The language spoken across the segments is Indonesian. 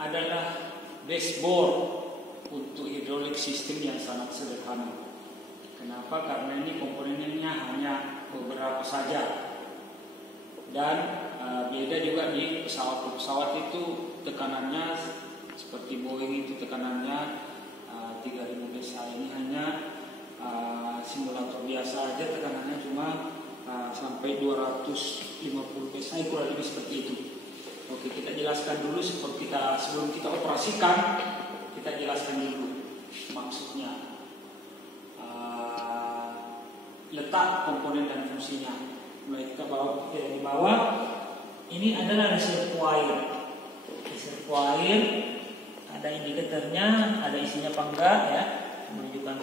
adalah dashboard untuk hidrolik sistem yang sangat sederhana. Kenapa? Karena ini komponennya hanya beberapa saja. Dan beda juga di pesawat. Pesawat itu tekanannya seperti Boeing itu tekanannya 3000 psi. Ini hanya simulator biasa aja tekanannya cuma sampai 250 psi, kurang lebih seperti itu. Oke, kita jelaskan dulu sebelum kita operasikan, kita jelaskan dulu maksudnya. Letak komponen dan fungsinya. Mulai kita bawa di bawah. Ini adalah reservoir. Reservoir ada indikatornya, ada isinya apa enggak ya, menunjukkan.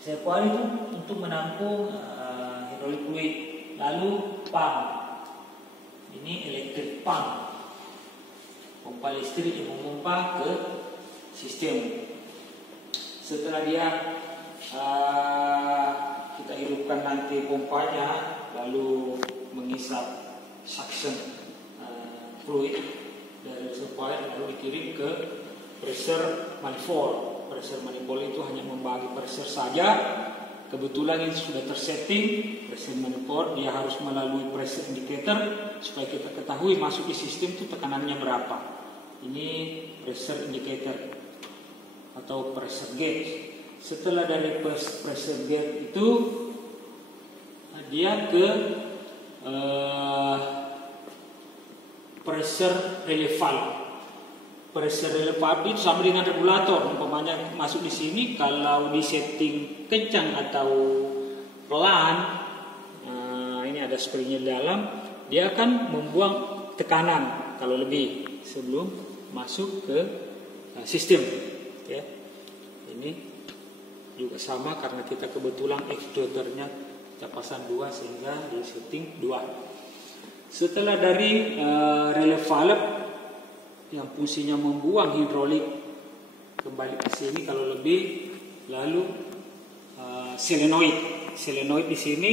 Reservoir itu untuk menampung hidrolik fluid. Lalu pump. Ini electric pump. Pompa listrik yang memompa ke sistem. Setelah dia kita hidupkan nanti pompanya, lalu mengisap suction fluid dari reservoir, lalu dikirim ke pressure manifold. Pressure manifold itu hanya membagi pressure saja. Kebetulan ini sudah tersetting pressure manifold, dia harus melalui pressure indicator supaya kita ketahui masuk di sistem itu tekanannya berapa. Ini pressure indicator atau pressure gauge. Setelah dari pressure gauge itu dia ke pressure relay valve. Pressure relay valve itu sama dengan regulator. Umpamanya masuk di sini, kalau di setting kencang atau pelan, ini ada springnya di dalam, dia akan membuang tekanan kalau lebih sebelum masuk ke sistem. Ya. Ini juga sama karena kita kebetulan actuatornya kita pasang 2 sehingga di setting 2. Setelah dari relay valve yang fungsinya membuang hidrolik kembali ke sini kalau lebih, lalu solenoid. Solenoid di sini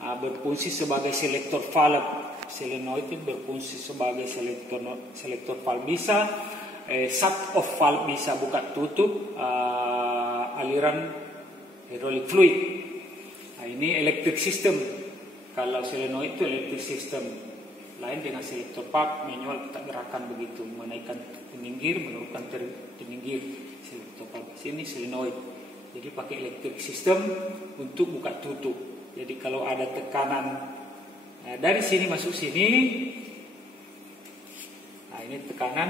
berfungsi sebagai selektor valve. Solenoid itu berfungsi sebagai selektor valve, bisa shut off valve, bisa buka tutup aliran hidrolik fluid. Nah, ini electric system. Kalau solenoid itu electric system. Lain dengan selektor valve manual, kita gerakan begitu, menaikkan peninggir, menurunkan peninggir. Selektor valve sini solenoid. Jadi pakai electric system untuk buka tutup. Jadi kalau ada tekanan dari sini masuk sini, nah ini tekanan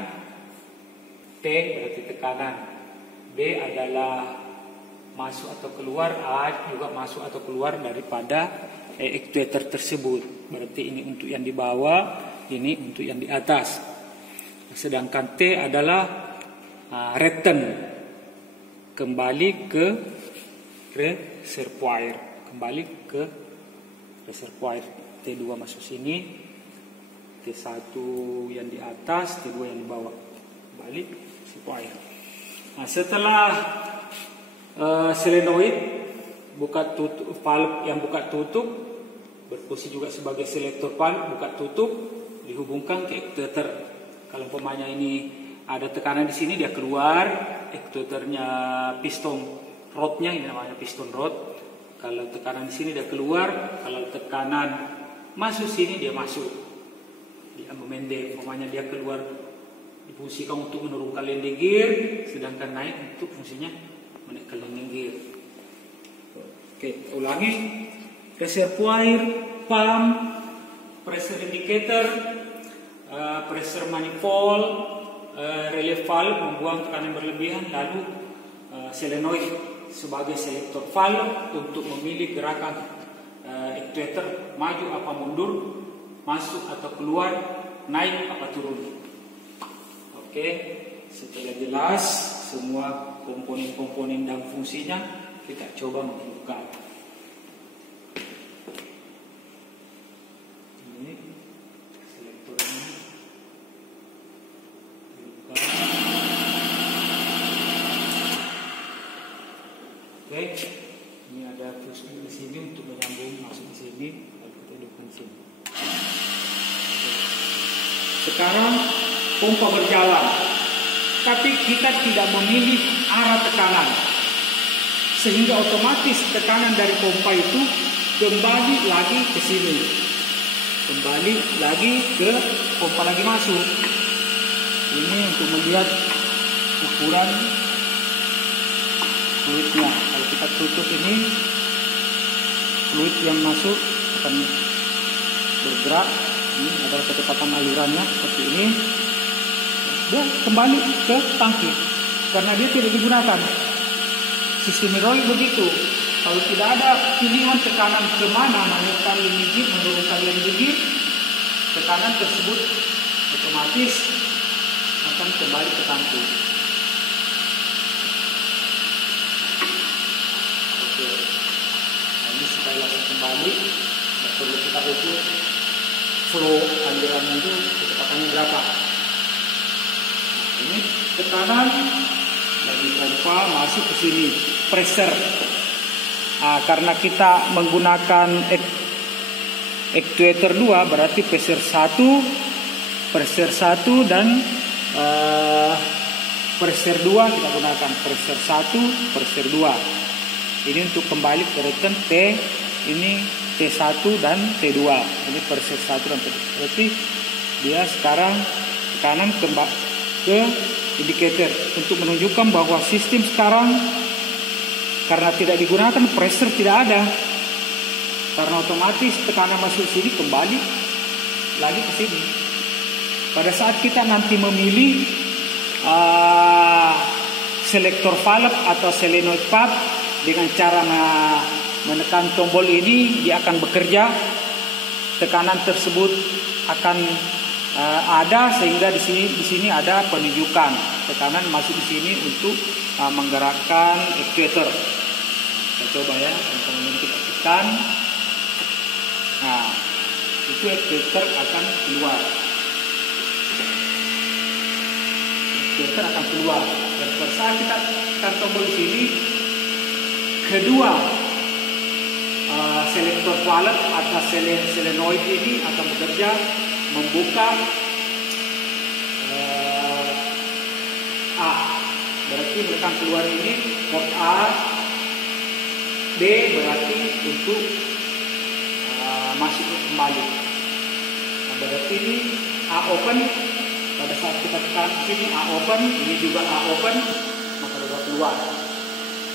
T berarti tekanan, B adalah masuk atau keluar, A juga masuk atau keluar daripada actuator tersebut. Berarti ini untuk yang di bawah, ini untuk yang di atas. Sedangkan T adalah return, kembali ke reservoir, kembali ke reservoir. T2 masuk sini, T1 yang di atas, T2 yang di bawah, kembali reservoir. Nah, setelah solenoid buka tutup, valve yang buka tutup berfungsi juga sebagai selektor valve buka tutup, dihubungkan ke actuator. Kalau umpamanya ini ada tekanan di sini, dia keluar, actuatornya piston rodnya, ini namanya piston rod. Kalau tekanan di sini dia keluar, kalau tekanan masuk sini dia masuk, dia memendek. Umpamanya dia keluar difungsikan untuk menurunkan landing gear, sedangkan naik untuk fungsinya menaikkan landing gear. Oke, ulangi. Reservoir, pump, pressure indicator, pressure manifold, relay valve membuang tekanan berlebihan, lalu solenoid sebagai selektor valve untuk memilih gerakan actuator maju apa mundur, masuk atau keluar, naik apa turun. Oke, setelah jelas semua komponen-komponen dan fungsinya, kita coba menghidupkan. Ini selektornya. Oke, ini ada fuse di sini untuk menyambung masuk di sini, lalu kita hidupkan di sini. Sekarang pompa berjalan. tapi kita tidak memilih arah tekanan, sehingga otomatis tekanan dari pompa itu kembali lagi ke sini, kembali lagi ke pompa lagi masuk. Ini untuk melihat ukuran fluidnya. Kalau kita tutup ini, fluid yang masuk akan bergerak. Ini adalah kecepatan alirannya seperti ini. Dia kembali ke tangki karena dia tidak digunakan. Sistem hidrolik begitu. Kalau tidak ada pilihan tekanan kemana, menaikkan limit, menurunkan limit, tekanan tersebut otomatis akan kembali ke tangki. Oke. Nah, ini supaya langsung kembali, tidak perlu kita ukur flow aliran itu kecepatannya berapa. Nah, ini tekanan dari pompa masuk ke sini, pressure. Nah, karena kita menggunakan actuator 2, berarti pressure 1 dan pressure 2 kita gunakan, pressure 1, pressure 2. Ini untuk kembali ke return T, ini T1 dan T2. Ini pressure 1 dan T2. Berarti dia sekarang tekanan kembali ke indikator untuk menunjukkan bahwa sistem sekarang karena tidak digunakan, pressure tidak ada. Karena otomatis tekanan masuk sini kembali lagi ke sini. Pada saat kita nanti memilih selektor valve atau solenoid valve, dengan cara menekan tombol ini, dia akan bekerja. Tekanan tersebut akan ada, sehingga di sini ada penunjukan tekanan masuk di sini untuk menggerakkan actuator. Kita coba ya, teman-teman, kita tekan. Nah, itu actuator akan keluar. Actuator akan keluar. Dan pada saat kita tekan tombol di sini, kedua selektor valve atau solenoid ini akan bekerja membuka A. Berarti menekan keluar ini port A. B berarti untuk masuk kembali. Nah, berarti ini A open. Pada saat kita tekan sini A open, ini juga A open, maka dia keluar.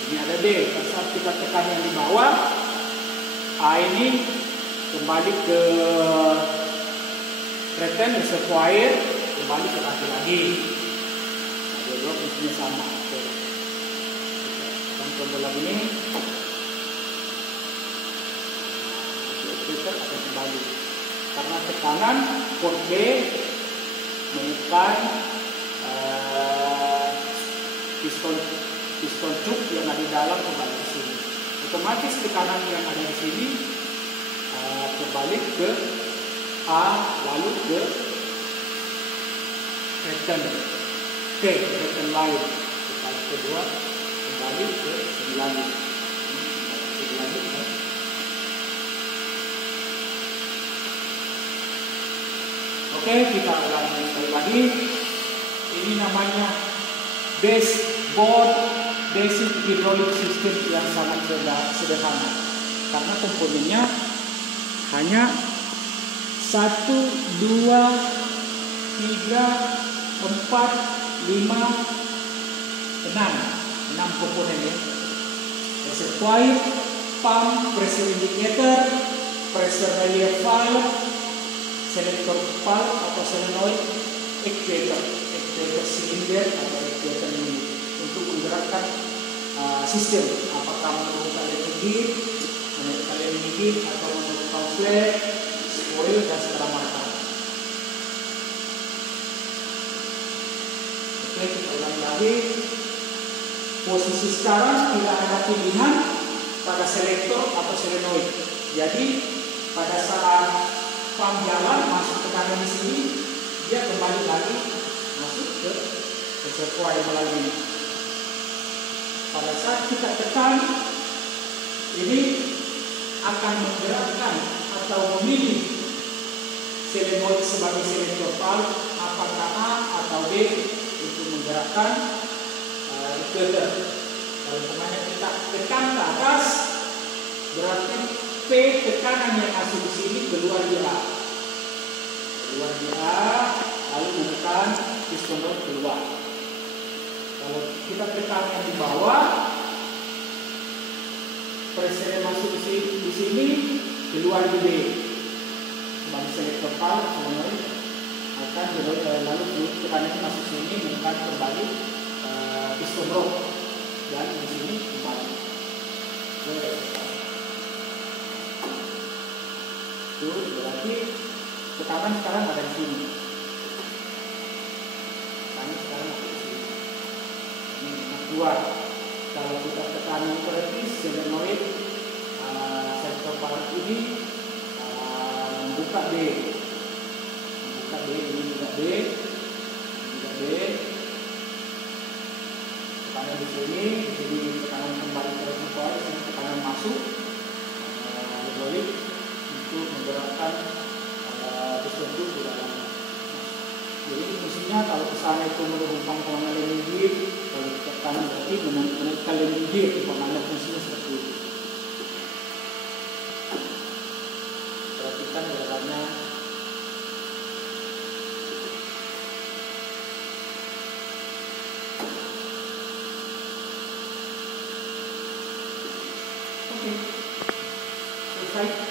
Ini ada B. Pada saat kita tekan yang di bawah, A ini kembali ke return reservoir, kembali ke tangki lagi. Nah, dua fungsinya sama. Kita tombol lagi ini, filter akan kembali. Karena tekanan port B menekan piston cup yang ada di dalam kembali ke sini. Otomatis tekanan yang ada di sini kembali ke A, lalu ke return lain. Kali kedua kembali ke sini lagi. Oke, kita ulangi sekali lagi. Ini namanya basic hydraulic system yang sangat sederhana. Karena komponennya hanya 1, 2, 3, 4, 5, 6 komponen ya. Reservoir, pump, pressure indicator, pressure relief valve, selektor valve atau solenoid, actuator silinder atau actuator ini untuk menggerakkan sistem, apakah menurunkan limit, menaikkan limit atau menurunkan flare, spoil dan segala macam. Oke, kita ulang lagi. Posisi sekarang tidak ada pilihan pada selektor atau solenoid. Jadi pada saat pump jalan masuk tekanan di sini, dia kembali lagi masuk ke reservoir melalui. Pada saat kita tekan, ini akan menggerakkan atau memilih solenoid sebagai selektor valve, apakah A atau B untuk menggerak menggerakkan reflector. Kalau umpamanya kita tekan ke atas, berarti P tekanan yang masuk di sini keluar di A. Keluar di A, lalu menekan piston rod keluar. Kalau kita tekan yang di bawah, pressure yang masuk di sini keluar di B. Sebagai selektor valve sebenarnya akan lalu tekanan masuk sini menekan kembali piston rod dan di sini kembali. Itu berarti tekanan sekarang ada di sini. Tekanan sekarang ada di sini. Ini keluar. Kalau kita tekanan berarti solenoid selektor valve ini membuka D. Membuka D, ini juga D. Juga D. Tekanan di sini tekanan kembali ke reservoir, di sini tekanan masuk hydraulik untuk menggerakkan piston tube ke dalam. Jadi fungsinya kalau kesana itu menurunkan tekanan landing gear, kalau tekanan berarti menaikkan landing gear, umpamanya fungsinya seperti itu. Perhatikan gerakannya. Oke, selesai.